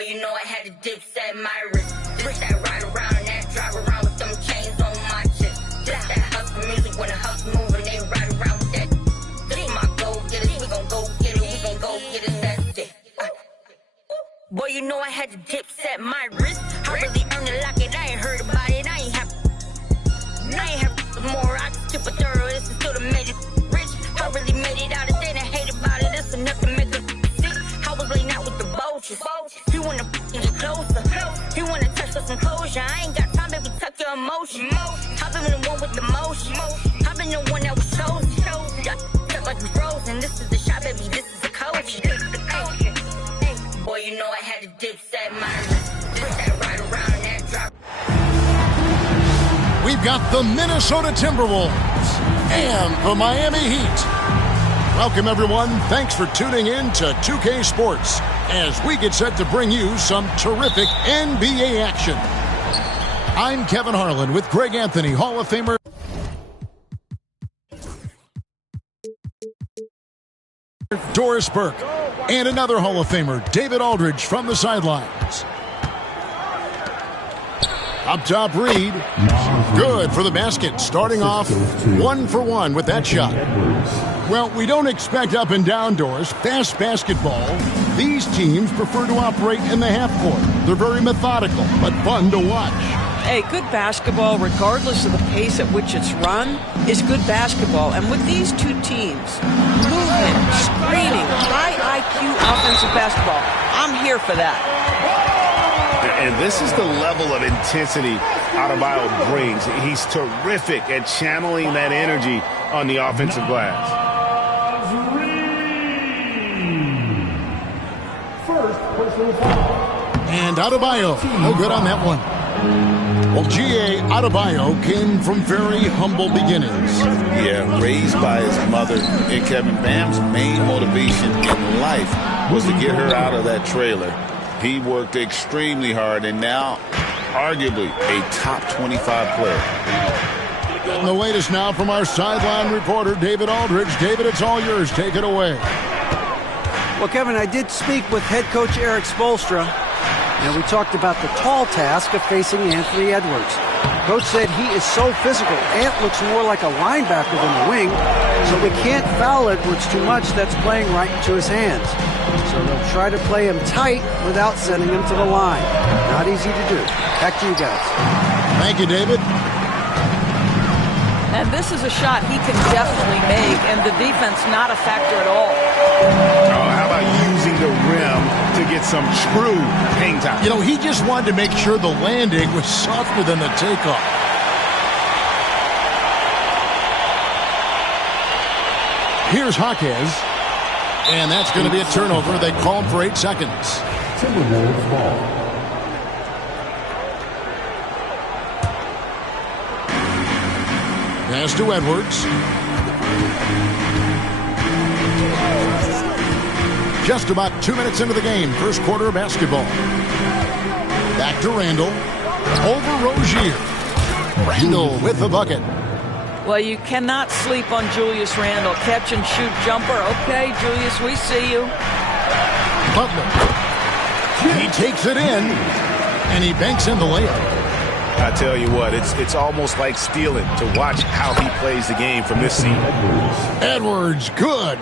Boy, you know I had to dip set my wrist. This that ride around and that drive around with them chains on my chest. This that hustle music when the hustle moving, they ride around with that. This my go get it, we gon' go get it, we gon' go get it, that's it. Boy, you know I had to dip set my wrist. I really earned it like it, I ain't heard about it, I ain't have more, I just tip a thorough, this is still the made it rich. I really made it out, if they didn't hate about it, that's enough to make it sick. I was laying out with the vultures. He wanna get closer, he wanna touch for some closure. I ain't got time, baby, tuck your emotion. I've been the one with the motion, I've been the one that was chosen. Felt like we frozen, this is the shot, baby, this is the coach. Boy, you know I had to dip set my wrist. This that ride around and that drop. We've got the Minnesota Timberwolves and the Miami Heat. Welcome, everyone. Thanks for tuning in to 2K Sports as we get set to bring you some terrific NBA action. I'm Kevin Harlan with Greg Anthony, Hall of Famer. Doris Burke and another Hall of Famer, David Aldridge, from the sidelines. Up top, Reed. Good for the basket. Starting off 1 for 1 with that shot. Well, we don't expect up and down, Doris. Fast basketball. These teams prefer to operate in the half court. They're very methodical, but fun to watch. Hey, good basketball, regardless of the pace at which it's run, is good basketball. And with these two teams, movement, screening, high IQ offensive basketball, I'm here for that. And this is the level of intensity Adebayo brings. He's terrific at channeling that energy on the offensive glass. And Adebayo, no good on that one. Well, G.A. Adebayo came from very humble beginnings. Yeah, raised by his mother. And Kevin, Bam's main motivation in life was to get her out of that trailer. He worked extremely hard and now, arguably, a top 25 player. And the latest now from our sideline reporter, David Aldridge. David, it's all yours. Take it away. Well, Kevin, I did speak with head coach Eric Spoelstra, and we talked about the tall task of facing Anthony Edwards. Coach said he is so physical. Ant looks more like a linebacker than a wing, so we can't foul Edwards too much. That's playing right into his hands. So they'll try to play him tight without sending him to the line. Not easy to do. Back to you guys. Thank you, David. And this is a shot he can definitely make, and the defense not a factor at all. Oh, how about using the rim to get some true hang time? You know, he just wanted to make sure the landing was softer than the takeoff. Here's Jaquez. And that's going to be a turnover. They called for 8 seconds. Timberwolves ball. Pass to Edwards. Just about 2 minutes into the game. First quarter of basketball. Back to Randall. Over Rozier. Randall with the bucket. Well, you cannot sleep on Julius Randle. Catch and shoot jumper. Okay, Julius, we see you. Butler. He takes it in, and he banks in the layup. I tell you what, it's almost like stealing to watch how he plays the game from this seat. Edwards, good.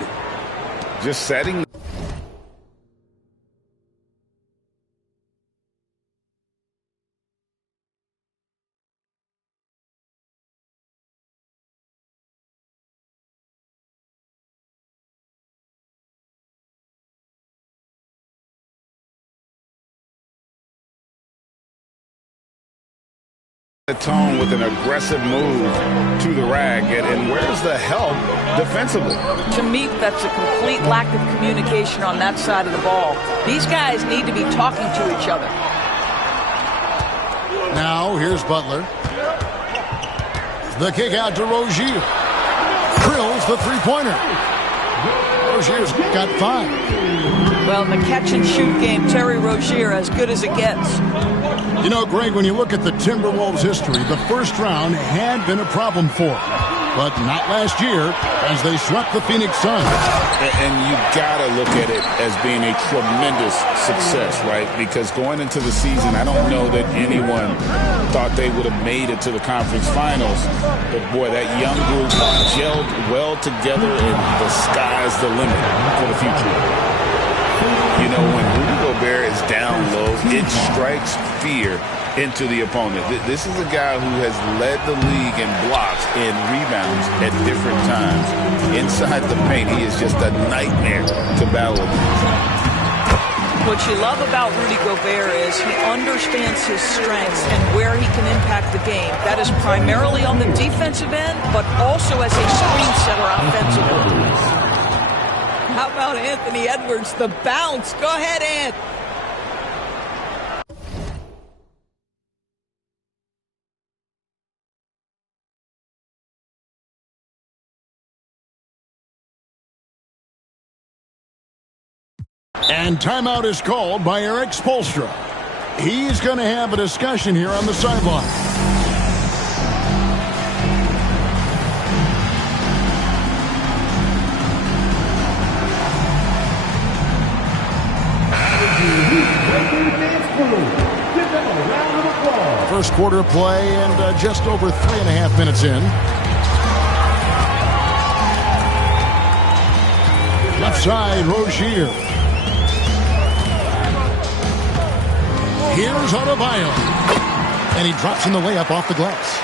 Just setting. The tone with an aggressive move to the rack, and where's the help defensively? To me, that's a complete lack of communication on that side of the ball. These guys need to be talking to each other. Now, here's Butler. The kick out to Rozier. Drills the three-pointer. Rozier's got 5. Well, in the catch-and-shoot game, Terry Rozier as good as it gets. You know, Greg, when you look at the Timberwolves' history, the first round had been a problem for them. but not last year as they swept the Phoenix Suns. And you got to look at it as being a tremendous success, right? Because going into the season, I don't know that anyone thought they would have made it to the conference finals. But, boy, that young group gelled well together, and the sky's the limit for the future. You know, when Rudy Gobert is down low, it strikes fear into the opponent. This is a guy who has led the league in blocks and rebounds at different times. Inside the paint, he is just a nightmare to battle against. What you love about Rudy Gobert is he understands his strengths and where he can impact the game. That is primarily on the defensive end, but also as a screen setter offensively. How about Anthony Edwards, the bounce? Go ahead, Ant. And timeout is called by Eric Spoelstra. He's going to have a discussion here on the sideline. First quarter play and just over 3.5 minutes in. Left side, Rozier. Here's Adebayo. And he drops in the layup off the glass.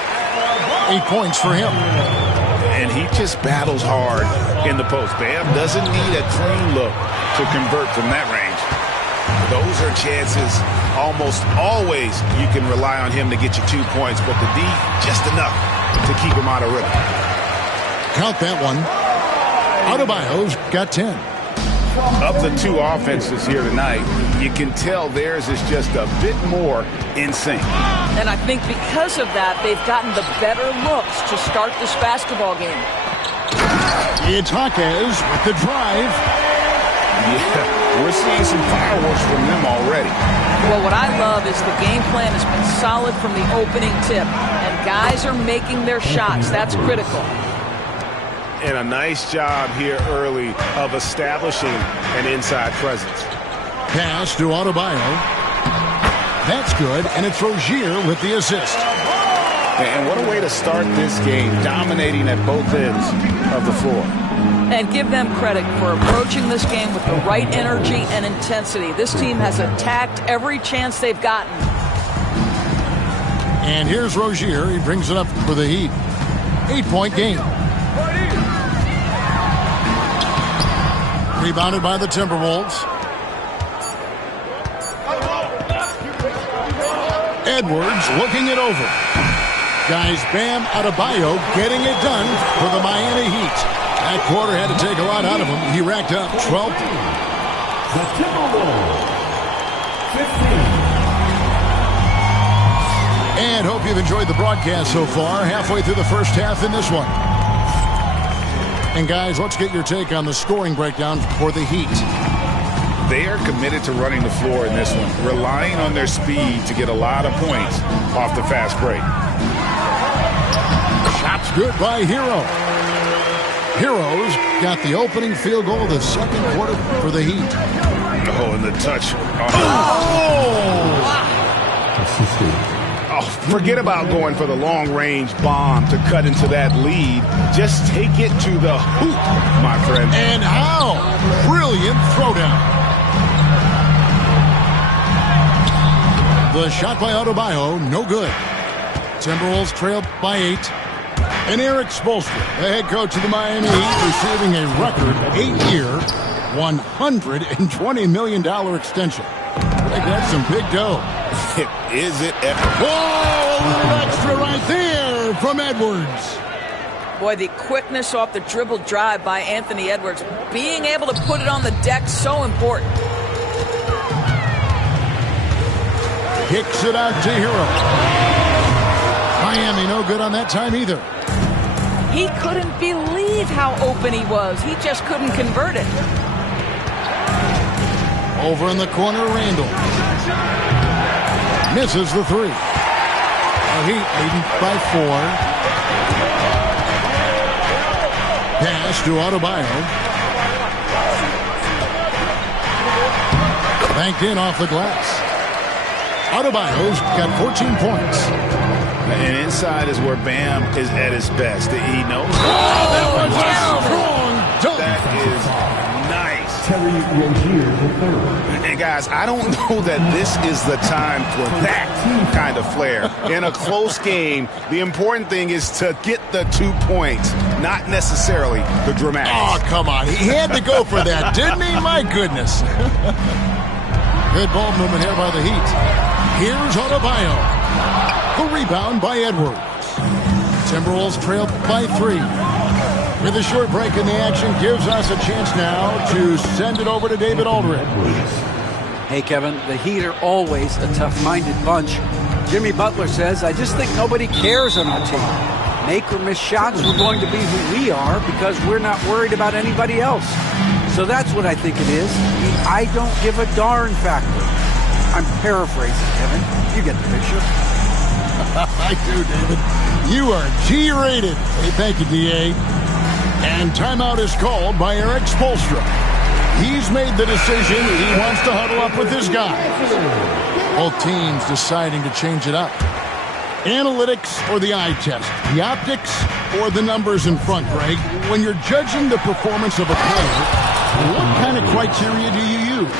8 points for him. And he just battles hard in the post. Bam doesn't need a clean look to convert from that range. Those are chances almost always you can rely on him to get you 2 points, but the D, just enough to keep him out of rhythm. Count that one. Adebayo's got 10. Of the two offenses here tonight, you can tell theirs is just a bit more in sync. And I think because of that, they've gotten the better looks to start this basketball game. It's Hawkes with the drive. Yeah, we're seeing some fireworks from them already. Well, what I love is the game plan has been solid from the opening tip, and guys are making their shots. That's critical. And a nice job here early of establishing an inside presence. Pass to Adebayo. That's good, and it's Rozier with the assist. And what a way to start this game, dominating at both ends of the floor. And give them credit for approaching this game with the right energy and intensity. This team has attacked every chance they've gotten. And here's Rozier. He brings it up for the Heat. 8-point game. Rebounded by the Timberwolves. Edwards looking it over. Guys, Bam Adebayo getting it done for the Miami Heat. That quarter had to take a lot out of him. He racked up 12. The Timberwolves, 15. And hope you've enjoyed the broadcast so far. Halfway through the first half in this one. And guys, let's get your take on the scoring breakdown for the Heat. They are committed to running the floor in this one, relying on their speed to get a lot of points off the fast break. Shot's good by Hero. Heroes got the opening field goal of the second quarter for the Heat. Oh, and the touch. Oh, forget about going for the long-range bomb to cut into that lead. Just take it to the hoop, my friend. And how? Brilliant throwdown. The shot by Adebayo, no good. Timberwolves trail by 8. And Eric Spoelstra, the head coach of the Miami Heat, receiving a record 8-year, $120 million extension. I think that's some big dough. Is it ever? Whoa, a little extra right there from Edwards. Boy, the quickness off the dribble drive by Anthony Edwards, being able to put it on the deck, so important. Kicks it out to Hero. Miami no good on that time either. He couldn't believe how open he was. He just couldn't convert it. Over in the corner, Randall. Misses the 3. The Heat leading by 4. Pass to Adebayo. Banked in off the glass. Adebayo's got 14 points. And inside is where Bam is at his best. He knows. That was a strong dunk. That is nice. Terry Rozier III. And guys, I don't know that this is the time for that kind of flair. In a close game, the important thing is to get the 2 points, not necessarily the dramatics. Oh, come on. He had to go for that, didn't he? My goodness. Good ball movement here by the Heat. Here's Adebayo. The rebound by Edwards. Timberwolves trail by 3. With a short break in the action, gives us a chance now to send it over to David Aldridge. Hey, Kevin, the Heat are always a tough-minded bunch. Jimmy Butler says, I just think nobody cares on our team. Make or miss shots, we're going to be who we are because we're not worried about anybody else. So that's what I think it is. The I don't give a darn factor. I'm paraphrasing, Kevin. You get the picture. I do, David. You are G-rated. Hey, thank you, D.A. And timeout is called by Eric Spoelstra. He's made the decision he wants to huddle up with his guys. Both teams deciding to change it up. Analytics or the eye test? The optics or the numbers in front, Greg? When you're judging the performance of a player, what kind of criteria do you use?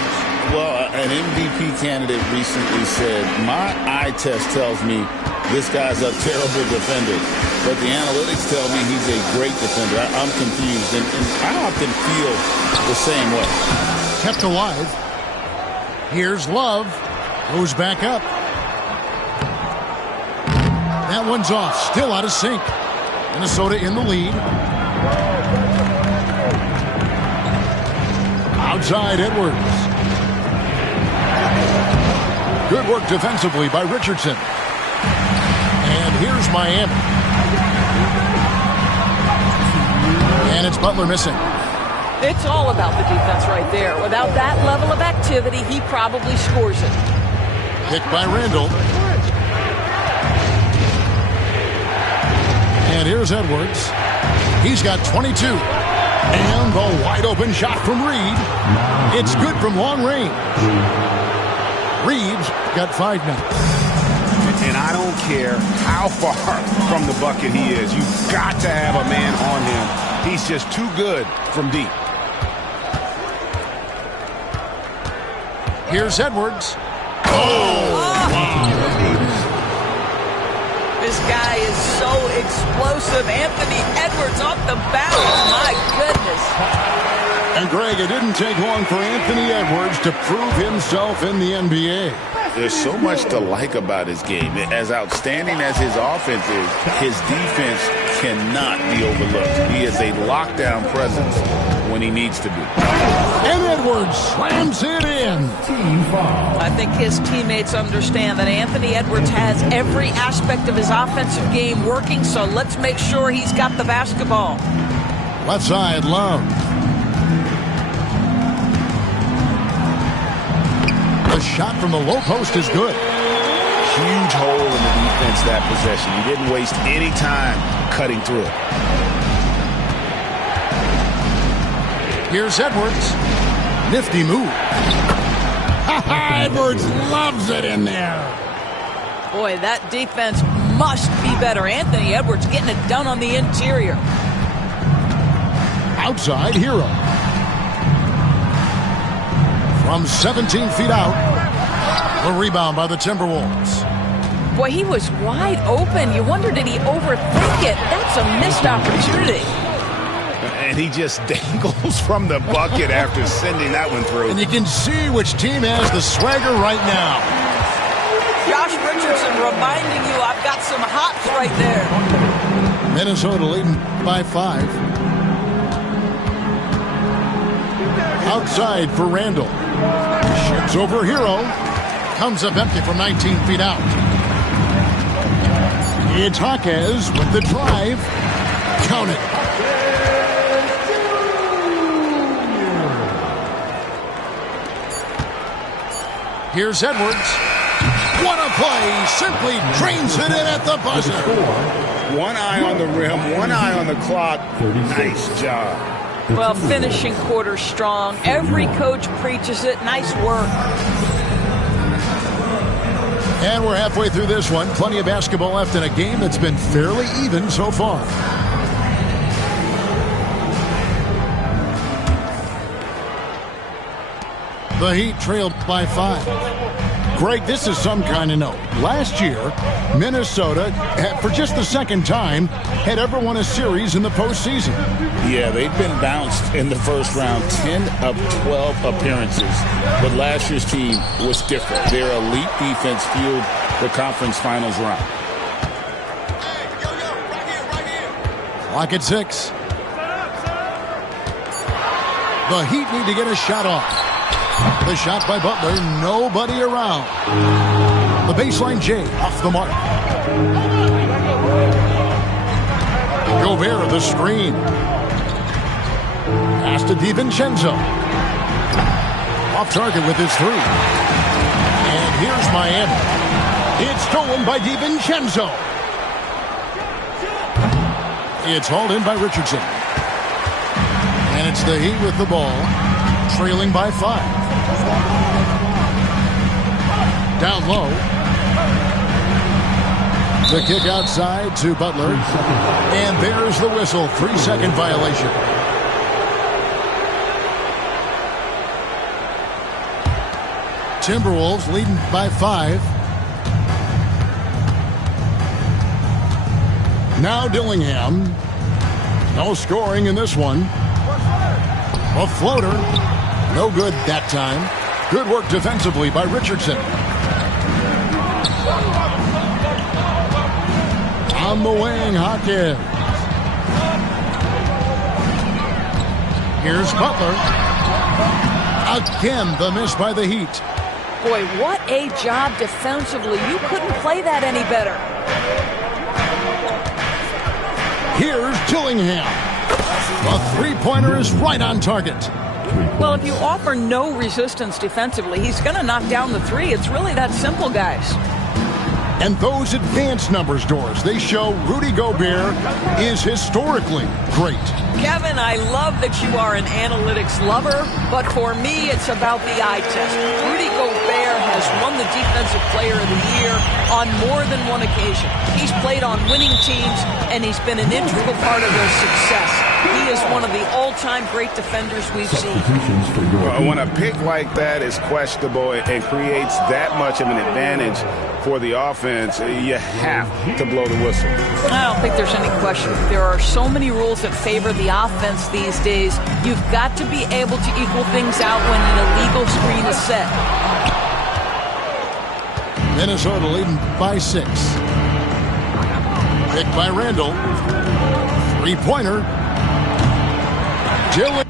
Well, an MVP candidate recently said, my eye test tells me this guy's a terrible defender, but the analytics tell me he's a great defender. I'm confused, and I often feel the same way. Kept alive. Here's Love. Goes back up. That one's off. Still out of sync. Minnesota in the lead. Outside Edwards. Good work defensively by Richardson. And here's Miami. And it's Butler missing. It's all about the defense right there. Without that level of activity, he probably scores it. Picked by Randall. And here's Edwards. He's got 22. And the wide open shot from Reed. It's good from long range. Reeves got 5 now. And I don't care how far from the bucket he is. You've got to have a man on him. He's just too good from deep. Here's Edwards. Oh, wow. This guy is so explosive. Anthony Edwards off the bounce. My goodness. And Greg, it didn't take long for Anthony Edwards to prove himself in the NBA. There's so much to like about his game. As outstanding as his offense is, his defense cannot be overlooked. He is a lockdown presence when he needs to be. And Edwards slams it in. I think his teammates understand that Anthony Edwards has every aspect of his offensive game working, so let's make sure he's got the basketball. Left side, Love. The shot from the low post is good. Huge hole in the defense that possession. He didn't waste any time cutting through it. Here's Edwards. Nifty move. Edwards loves it in there. Boy, that defense must be better. Anthony Edwards getting it done on the interior. Outside Hero. From 17 feet out. A rebound by the Timberwolves. Boy, he was wide open. You wonder, did he overthink it? That's a missed opportunity. And he just dangles from the bucket after sending that one through. And you can see which team has the swagger right now. Josh Richardson reminding you, I've got some hops right there. Minnesota leading by 5. Outside for Randall. Shoots over Hero. Comes up empty from 19 feet out. It's Jaquez with the drive. Count it. Here's Edwards. What a play. Simply drains it in at the buzzer. One eye on the rim, one eye on the clock. Nice job. Well, finishing quarter strong. Every coach preaches it. Nice work. And we're halfway through this one. Plenty of basketball left in a game that's been fairly even so far. The Heat trailed by 5. Greg, this is some kind of note. Last year, Minnesota, for just the second time, had ever won a series in the postseason. Yeah, they've been bounced in the first round, 10 of 12 appearances. But last year's team was different. Their elite defense fueled the conference finals run. Clock at 6. The Heat need to get a shot off. The shot by Butler, nobody around. The baseline J off the mark. Gobert the screen. Pass to DiVincenzo. Off target with his 3. And here's Miami. It's stolen by DiVincenzo. It's hauled in by Richardson. And it's the Heat with the ball, trailing by 5. Down low. The kick outside to Butler. And there's the whistle. 3-second violation. Timberwolves leading by 5. Now Dillingham. No scoring in this one. A floater. No good that time. Good work defensively by Richardson. On the wing, Hawkins. Here's Butler. Again, the miss by the Heat. Boy, what a job defensively. You couldn't play that any better. Here's Dillingham. The three-pointer is right on target. Well, if you offer no resistance defensively, he's going to knock down the 3. It's really that simple, guys. And those advanced numbers, Doris, they show Rudy Gobert is historically great. Kevin, I love that you are an analytics lover, but for me, it's about the eye test. Rudy Gobert has won the Defensive Player of the Year on more than one occasion. He's played on winning teams, and he's been an integral part of their success. He is one of the all-time great defenders we've seen. When a pick like that is questionable and creates that much of an advantage for the offense, you have to blow the whistle. I don't think there's any question. There are so many rules that favor the offense these days. You've got to be able to equal things out when an illegal screen is set. Minnesota leading by 6. Pick by Randall. Three-pointer. Dillingham.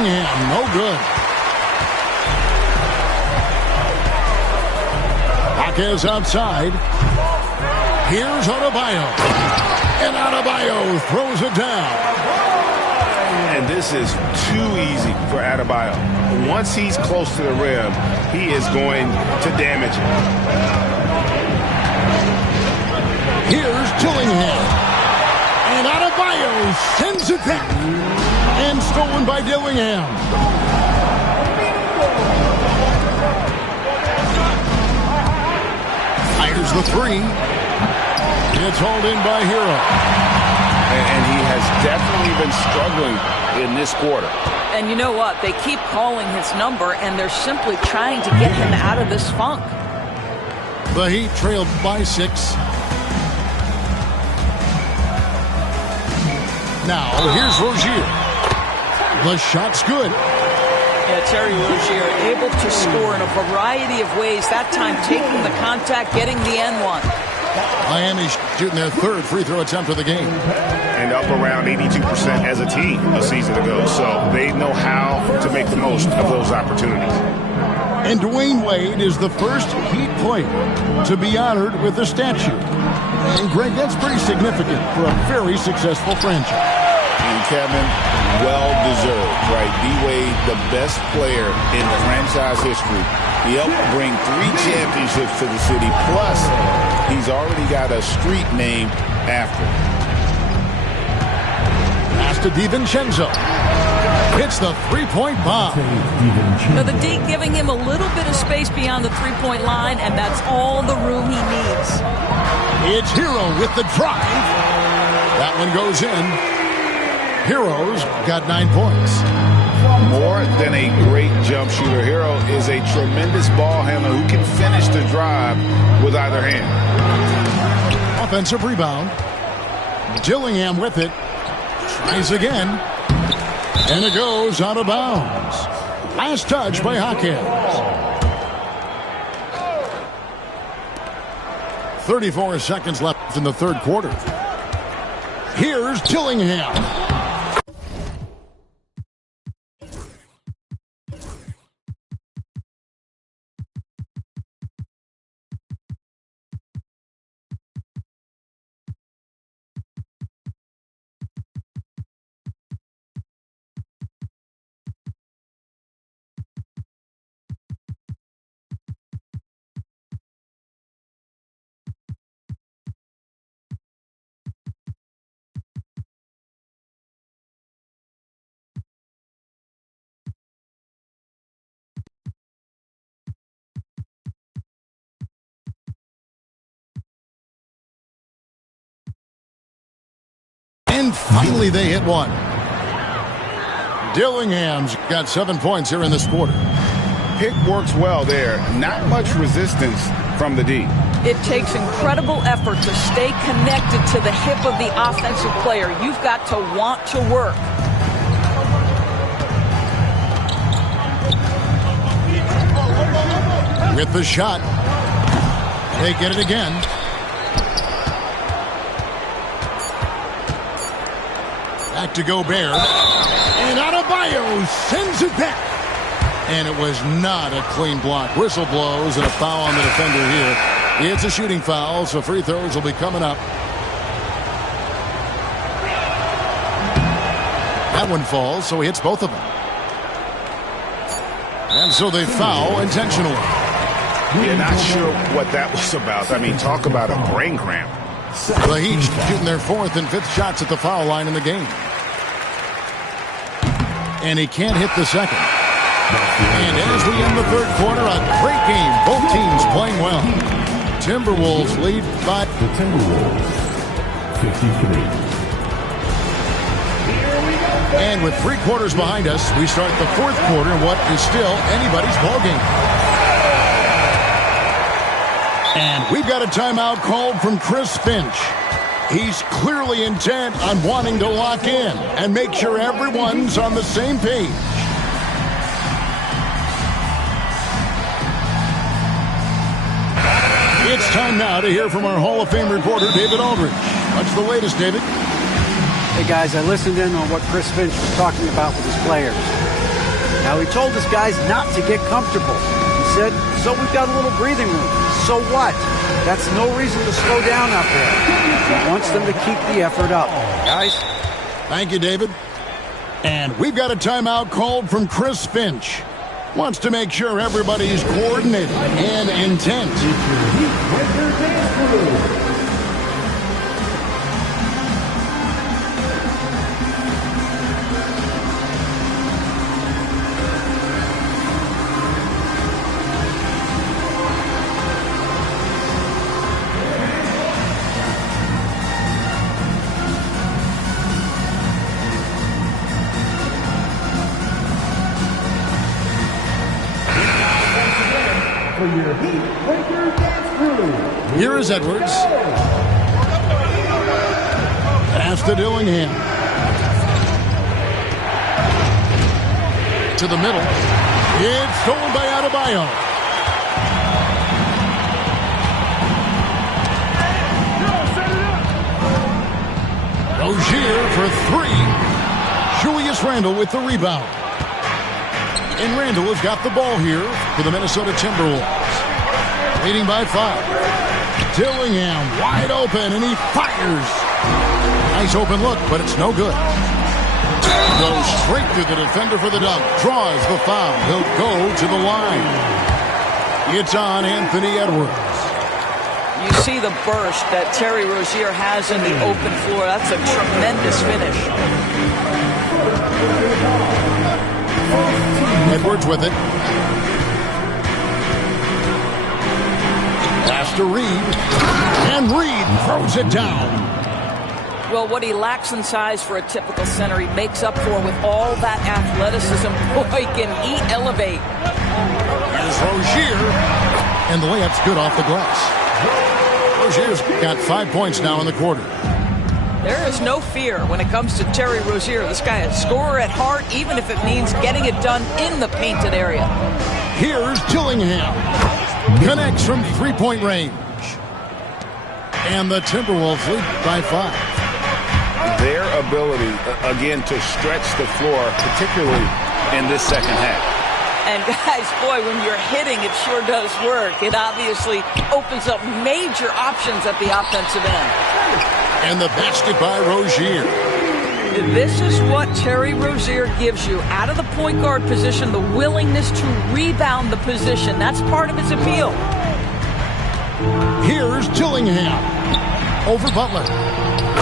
No good. Hawkins outside. Here's Adebayo. And Adebayo throws it down. And this is too easy for Adebayo. Once he's close to the rim, he is going to damage it. Here's Dillingham. And Adebayo sends it back. And stolen by Dillingham. Fires the 3. It's hauled in by Hero. And he has definitely been struggling in this quarter. And you know what? They keep calling his number, and they're simply trying to get him out of this funk. The Heat trailed by 6. Now, here's Rozier. The shot's good. Yeah, Terry Rozier able to score in a variety of ways. That time taking the contact, getting the N1. Miami shooting their third free throw attempt of the game. And up around 82% as a team a season ago. So they know how to make the most of those opportunities. And Dwayne Wade is the first Heat player to be honored with a statue. And Greg, that's pretty significant for a very successful franchise. And Kevin, well-deserved, right? D-Wade, the best player in franchise history. He helped bring 3 championships to the city. Plus, he's already got a street named after him. Pass to DiVincenzo. Hits the three-point bomb. Now the D giving him a little bit of space beyond the three-point line, and that's all the room he needs. It's Hero with the drive. That one goes in. Hero's got 9 points. More than a great jump shooter, Hero is a tremendous ball handler who can finish the drive with either hand. Offensive rebound. Dillingham with it. Tries again. And it goes out of bounds. Last touch by Hawkins. 34 seconds left in the third quarter. Here's Dillingham. And finally they hit one. Dillingham's got 7 points here in this quarter. Pick works well there. Not much resistance from the D. It takes incredible effort to stay connected to the hip of the offensive player. You've got to want to work. With the shot. They get it again. Back to Gobert. And Adebayo sends it back. And it was not a clean block. Whistle blows and a foul on the defender here. It's a shooting foul, so free throws will be coming up. That one falls, so he hits both of them. And so they foul intentionally. Yeah, not sure what that was about. I mean, talk about a brain cramp. The Heat shooting their 4th and 5th shots at the foul line in the game. And he can't hit the second. And as we end the third quarter, a great game. Both teams playing well. Timberwolves lead by The Timberwolves, 53. And with 3 quarters behind us, we start the 4th quarter in what is still anybody's ballgame. And we've got a timeout called from Chris Finch. He's clearly intent on wanting to lock in and make sure everyone's on the same page. It's time now to hear from our Hall of Fame reporter, David Aldridge. What's the latest, David? Hey guys, I listened in on what Chris Finch was talking about with his players. Now he told his guys not to get comfortable. He said, so we've got a little breathing room. So what? That's no reason to slow down out there. He wants them to keep the effort up. Guys? Thank you, David. And we've got a timeout called from Chris Finch. Wants to make sure everybody's coordinated and intent. Here is Edwards. Pass to Dillingham. to the middle. It's stolen by Adebayo. Rozier for three. Julius Randle with the rebound. And Randle has got the ball here for the Minnesota Timberwolves. Leading by 5. Dillingham wide open, and he fires. Nice open look, but it's no good. Goes straight through the defender for the dunk. Draws the foul. He'll go to the line. It's on Anthony Edwards. You see the burst that Terry Rozier has in the open floor. That's a tremendous finish. Edwards with it. Pass to Reed. And Reed throws it down. Well, what he lacks in size for a typical center, he makes up for with all that athleticism. Boy, can he elevate. Here's Rozier. And the layup's good off the glass. Rozier's got 5 points now in the quarter. There is no fear when it comes to Terry Rozier. This guy is a scorer at heart, even if it means getting it done in the painted area. Here's Dillingham. Connects from three-point range. And the Timberwolves lead by 5. Their ability, again, to stretch the floor, particularly in this second half. And guys, boy, when you're hitting, it sure does work. It obviously opens up major options at the offensive end. And the basket by Rozier. This is what Terry Rozier gives you. Out of the point guard position, the willingness to rebound the position. That's part of his appeal. Here's Dillingham. Over Butler.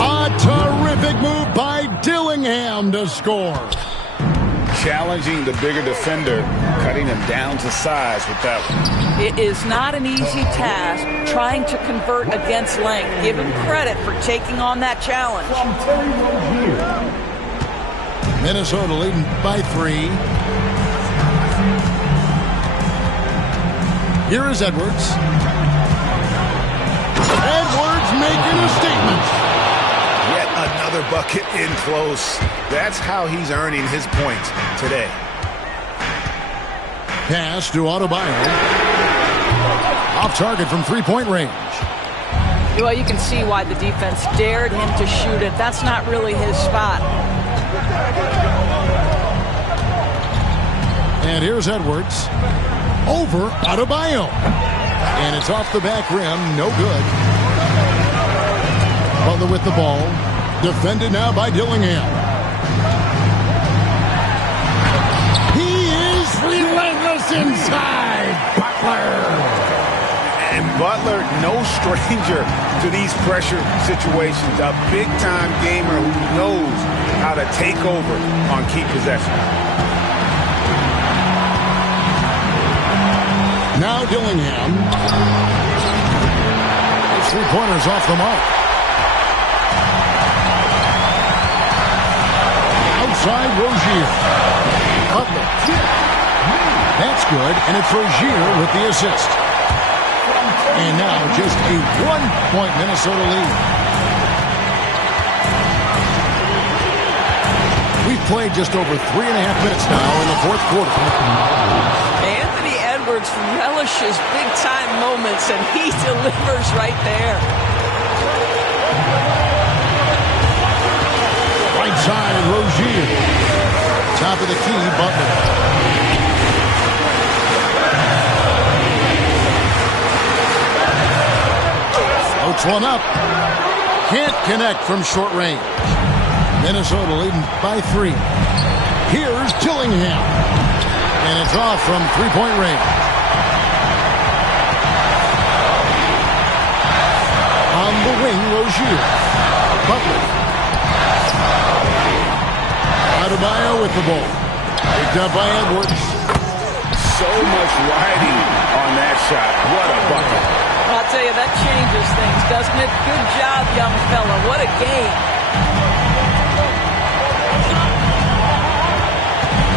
A terrific move by Dillingham to score. Challenging the bigger defender, cutting him down to size with that one. It is not an easy task trying to convert against length. Give him credit for taking on that challenge. Minnesota leading by 3. Here is Edwards. Edwards making a statement. Yet another bucket in close. That's how he's earning his points today. Pass to Adebayo. Off target from three-point range. Well, you can see why the defense dared him to shoot it. That's not really his spot. And here's Edwards. Over Adebayo. And it's off the back rim. No good. Butler with the ball. Defended now by Dillingham. He is relentless inside. Butler. And Butler, no stranger to these pressure situations. A big-time gamer who knows how to take over on key possessions. Now Dillingham. His three-pointers off the mark. Outside Rozier. Butler. That's good, and it's Rozier with the assist. And now just a 1-point Minnesota lead. We've played just over 3.5 minutes now in the fourth quarter. Anthony Edwards relishes big-time moments, and he delivers right there. Right side, Rozier. Top of the key, Butler. Floats one up. Can't connect from short range. Minnesota leading by 3. Here's Dillingham. And it's off from three-point range. On the wing, Rozier. Butler. Adebayo with the ball. Picked up by Edwards. So much riding on that shot. What a bucket. I'll tell you, that changes things, doesn't it? Good job, young fella. What a game.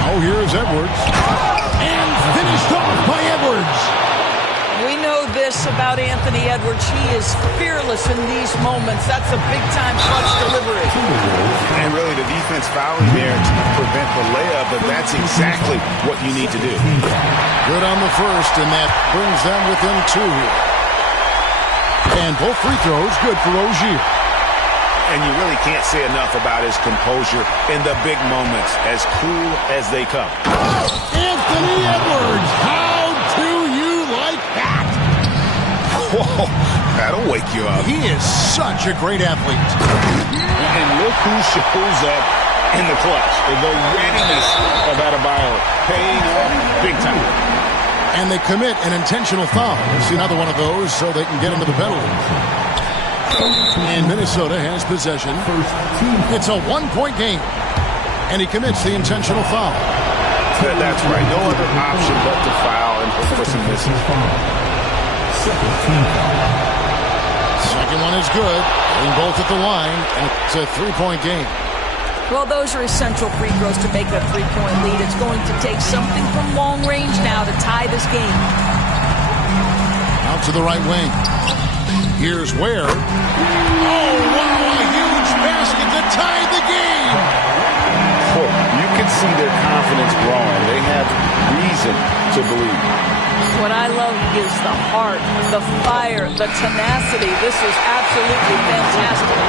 Oh, here's Edwards. And finished off by Edwards. We know this about Anthony Edwards. He is fearless in these moments. That's a big-time clutch delivery. And really, the defense fouling there to prevent the layup, but that's exactly what you need to do. Good on the first, and that brings them within 2 here. And both free throws good for Rozier. And you really can't say enough about his composure in the big moments, as cool as they come. Anthony Edwards, how do you like that? Whoa, that'll wake you up. He is such a great athlete. And look who shows up in the clutch. The readiness of Adebayo paying off big time. And they commit an intentional foul. We'll see another one of those so they can get into the penalties. And Minnesota has possession. It's a 1-point game. And he commits the intentional foul. That's right. No other option but to foul and hope for some misses. Second one is good. Getting both at the line. And it's a 3-point game. Well, those are essential free throws to make a 3-point lead. It's going to take something from long range now to tie this game. Out to the right wing. Here's Ware. Oh, wow, a huge basket to tie the game. Oh, you can see their confidence growing. They have reason to believe. What I love is the heart, the fire, the tenacity. This is absolutely fantastic.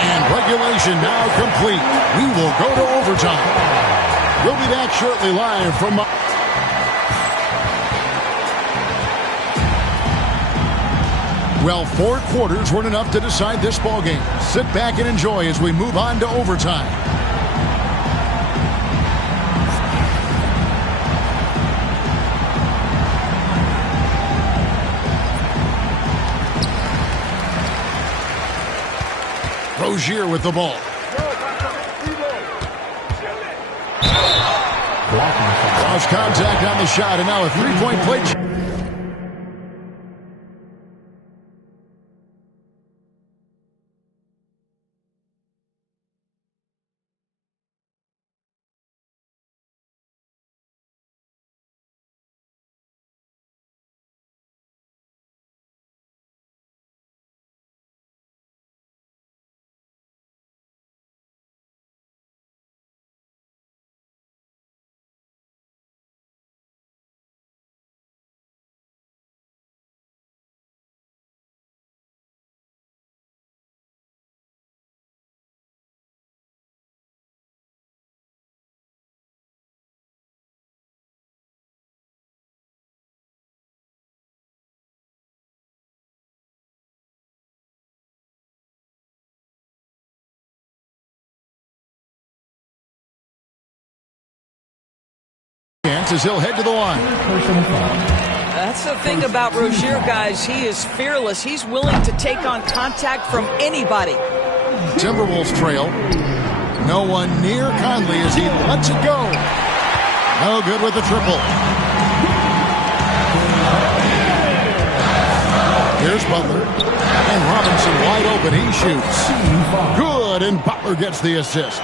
And regulation now complete. We will go to overtime. We'll be back shortly live from... Well, 4 quarters weren't enough to decide this ballgame. Sit back and enjoy as we move on to overtime. Rozier with the ball. Lost contact on the shot, and now a 3-point play. As he'll head to the line. That's the thing about Rozier, guys. He is fearless. He's willing to take on contact from anybody. Timberwolves trail. No one near Conley as he lets it go. No good with the triple. Here's Butler. And Robinson wide open. He shoots. Good, and Butler gets the assist.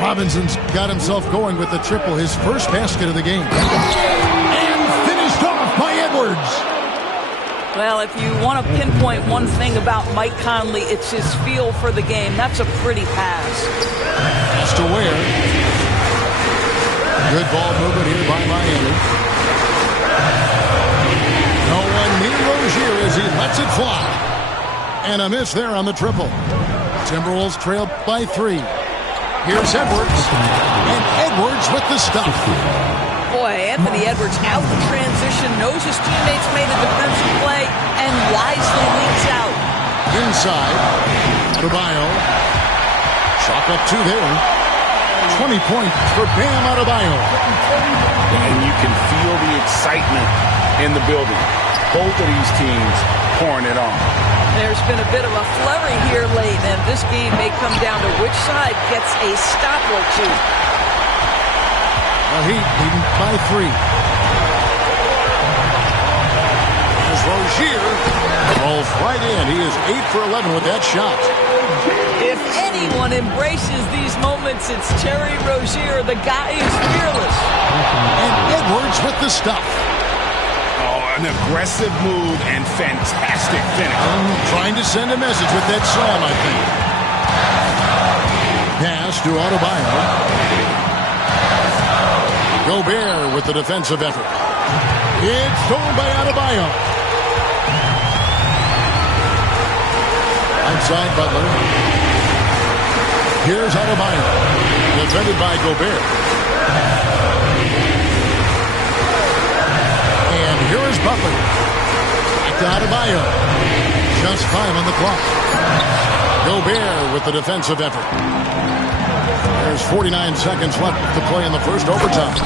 Robinson's got himself going with the triple, his first basket of the game. And finished off by Edwards. Well, if you want to pinpoint one thing about Mike Conley, it's his feel for the game. That's a pretty pass. Pass to Ware. Good ball movement here by Miami. No one near Rozier as he lets it fly. And a miss there on the triple. Timberwolves trail by 3. Here's Edwards, and Edwards with the stuff. Boy, Anthony Edwards out in transition, knows his teammates made a defensive play, and wisely leaks out. Inside, Adebayo. Chalk up 2 there. 20 points for Bam Adebayo. And you can feel the excitement in the building. Both of these teams pouring it on. There's been a bit of a flurry here late, and this game may come down to which side gets a stop or 2. The Heat leading by 3. As Rozier rolls right in. He is 8 for 11 with that shot. If anyone embraces these moments, it's Terry Rozier. The guy is fearless. And Edwards with the stuff. Oh, An aggressive move and fantastic finish. Trying to send a message with that slam, I think. Pass to Adebayo. Gobert with the defensive effort. It's stolen by Adebayo. Outside Butler. Here's Adebayo. Defended by Gobert. And here is Butler. Back to Adebayo. Just 5 on the clock. Gobert with the defensive effort. There's 49 seconds left to play in the first overtime.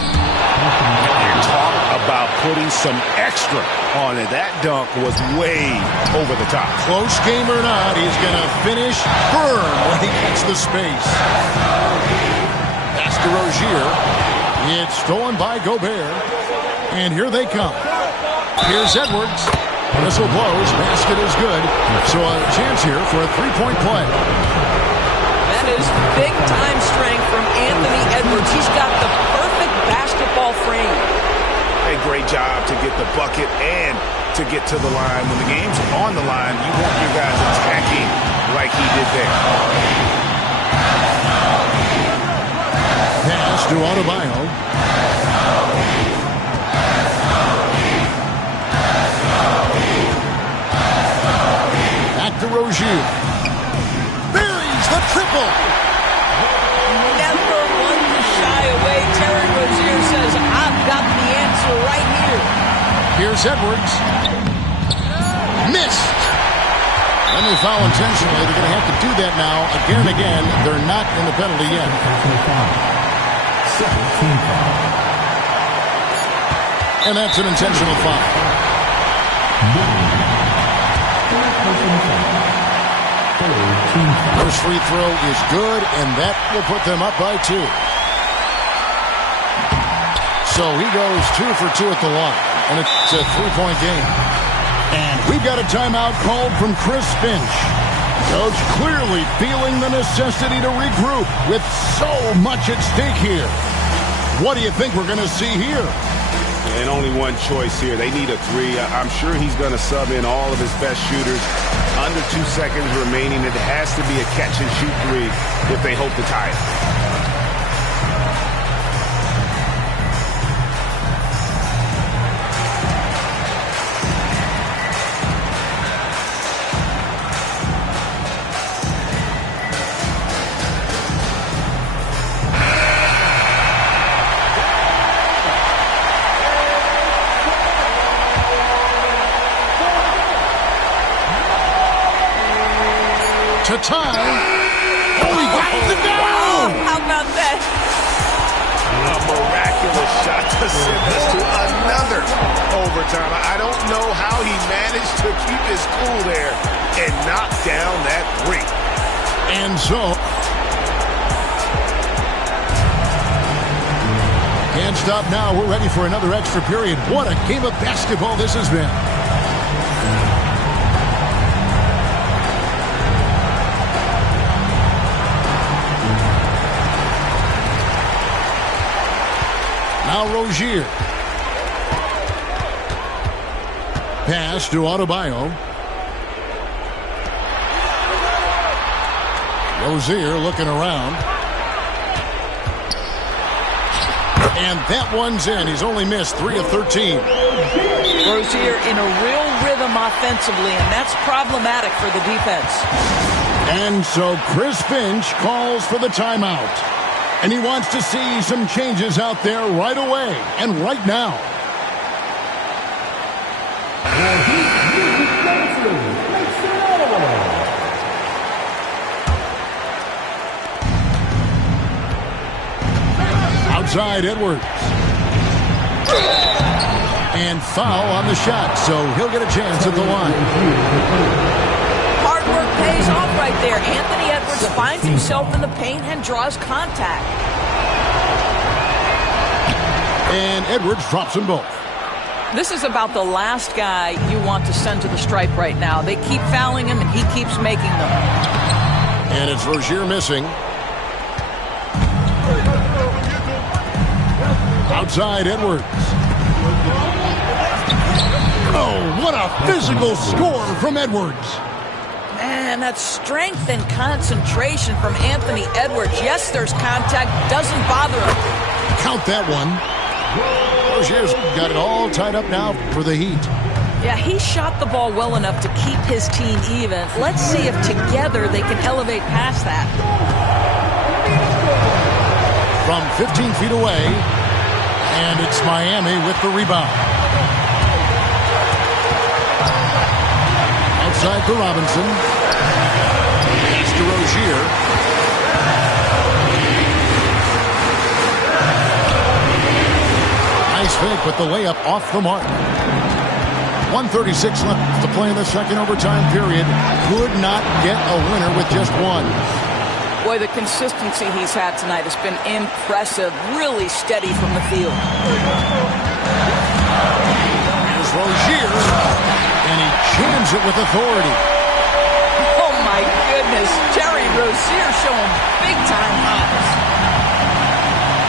Talk about putting some extra on it. That dunk was way over the top. Close game or not, he's going to finish firm when he gets the space. Pass to Rozier. It's stolen by Gobert. And here they come. Here's Edwards. Whistle blows. Basket is good. So a chance here for a three-point play. That is big-time strength from Anthony Edwards. He's got the perfect basketball frame. A great job to get the bucket and to get to the line. When the game's on the line, you want your guys attacking like he did there. Pass to Adebayo. Back to Rozier. Buries the triple. Never one to shy away. Terry Rozier says, I've got the answer right here. Here's Edwards. Missed. And they foul intentionally. They're going to have to do that now again and again. They're not in the penalty yet. And that's an intentional foul. First free throw is good, and that will put them up by 2. So he goes 2 for 2 at the line, and it's a 3-point game. And we've got a timeout called from Chris Finch. Coach clearly feeling the necessity to regroup with so much at stake here. What do you think we're going to see here? And only one choice here. They need a 3. I'm sure he's going to sub in all of his best shooters. Under 2 seconds remaining. It has to be a catch-and-shoot 3 if they hope to tie it. To tie. Oh, he got it down. Wow, how about that? A miraculous shot to send us to another overtime. I don't know how he managed to keep his cool there and knock down that 3. And so can't stop now. We're ready for another extra period. What a game of basketball this has been. Now Rozier. Pass to Adebayo. Rozier looking around. And that one's in. He's only missed 3 of 13. Rozier in a real rhythm offensively, and that's problematic for the defense. And so Chris Finch calls for the timeout. And he wants to see some changes out there right away and right now. Outside Edwards. And foul on the shot, so he'll get a chance at the line. Hard work pays off right there. Anthony Edwards finds himself in the paint and draws contact. And Edwards drops them both. This is about the last guy you want to send to the stripe right now. They keep fouling him, and he keeps making them. And it's Rozier missing. Outside Edwards. Oh, what a physical score from Edwards. Man, that's strength and concentration from Anthony Edwards. Yes, there's contact. Doesn't bother him. Count that one. Rozier's got it all tied up now for the Heat. Yeah, he shot the ball well enough to keep his team even. Let's see if together they can elevate past that. From 15 feet away, and it's Miami with the rebound. Outside for Robinson. Pass to Rozier. Nice fake, but the layup off the mark. 1:36 left to play in the second overtime period. Could not get a winner with just one. Boy, the consistency he's had tonight has been impressive. Really steady from the field. Here's Rozier, and he jams it with authority. Oh, my goodness. Terry Rozier showing big-time hops.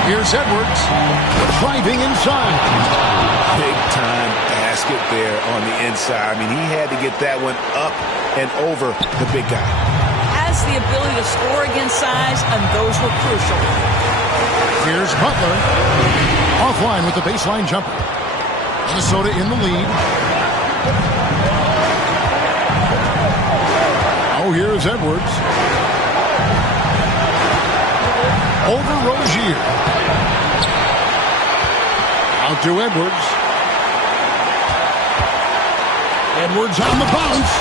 Here's Edwards, driving inside. Big-time basket there on the inside. I mean, he had to get that one up and over the big guy. Has the ability to score against size, and those were crucial. Here's Butler, offline with the baseline jumper. Minnesota in the lead. Oh, here's Edwards. Over Rozier. Out to Edwards. Edwards on the bounce.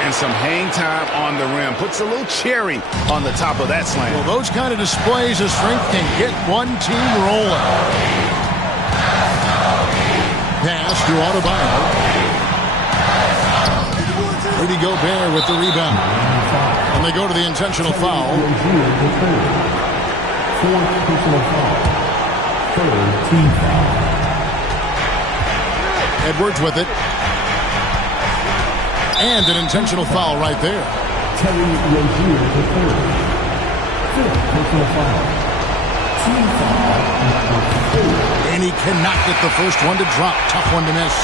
And some hang time on the rim. Puts a little cherry on the top of that slam. Well, those kind of displays of strength can get one team rolling. Pass to Adebayo. Rudy Gobert with the rebound. And they go to the intentional foul. Fourth personal foul. Third team foul. Edwards with it. And an intentional foul right there. Terry Rozier the third. Fifth personal foul. Team foul. And he cannot get the first one to drop. Tough one to miss.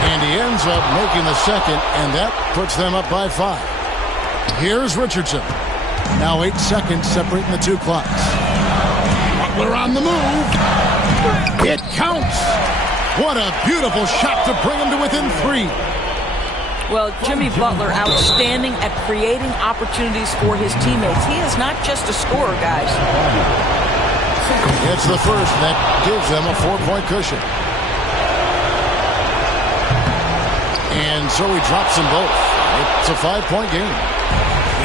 And he ends up making the second, and that puts them up by 5. Here's Richardson. Now 8 seconds separating the two clocks. Butler on the move. It counts. What a beautiful shot to bring him to within 3. Well, Jimmy Butler outstanding at creating opportunities for his teammates. He is not just a scorer, guys. It's the first that gives them a 4-point cushion. And so he drops them both. It's a 5-point game.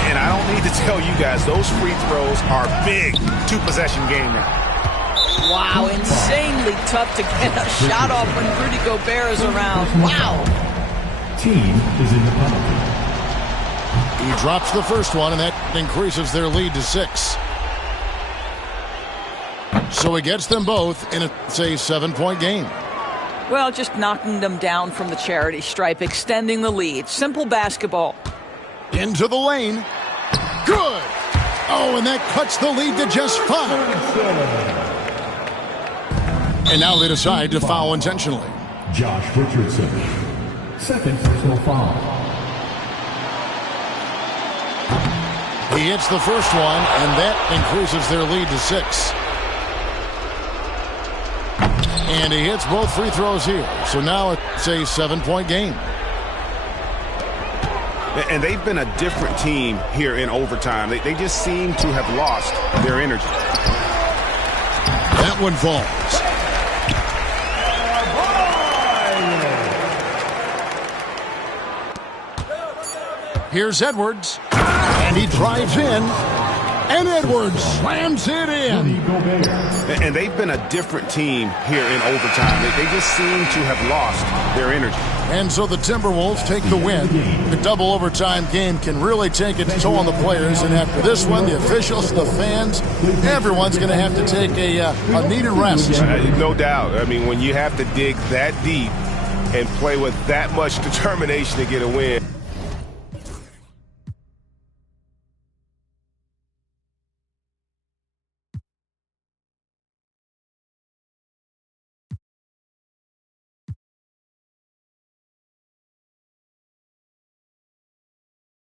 And I don't need to tell you guys, those free throws are big. 2-possession game now. Wow, insanely tough to get a shot off when Rudy Gobert is around. Wow. Team is in the penalty. He drops the first one, and that increases their lead to 6. So he gets them both, and it's a 7-point game. Well, just knocking them down from the charity stripe, extending the lead. Simple basketball. Into the lane. Good. Oh, and that cuts the lead to just 5. And now they decide to foul intentionally. Josh Richardson. Second personal foul. He hits the first one, and that increases their lead to 6. And he hits both free throws here. So now it's a 7-point game. And they've been a different team here in overtime. They just seem to have lost their energy. That one falls. Here's Edwards. And he drives in. And Edwards slams it in. And they've been a different team here in overtime. They just seem to have lost their energy. And so the Timberwolves take the win. The double overtime game can really take its toll on the players. And after this one, the officials, the fans, everyone's going to have to take a needed rest. No doubt. I mean, when you have to dig that deep and play with that much determination to get a win.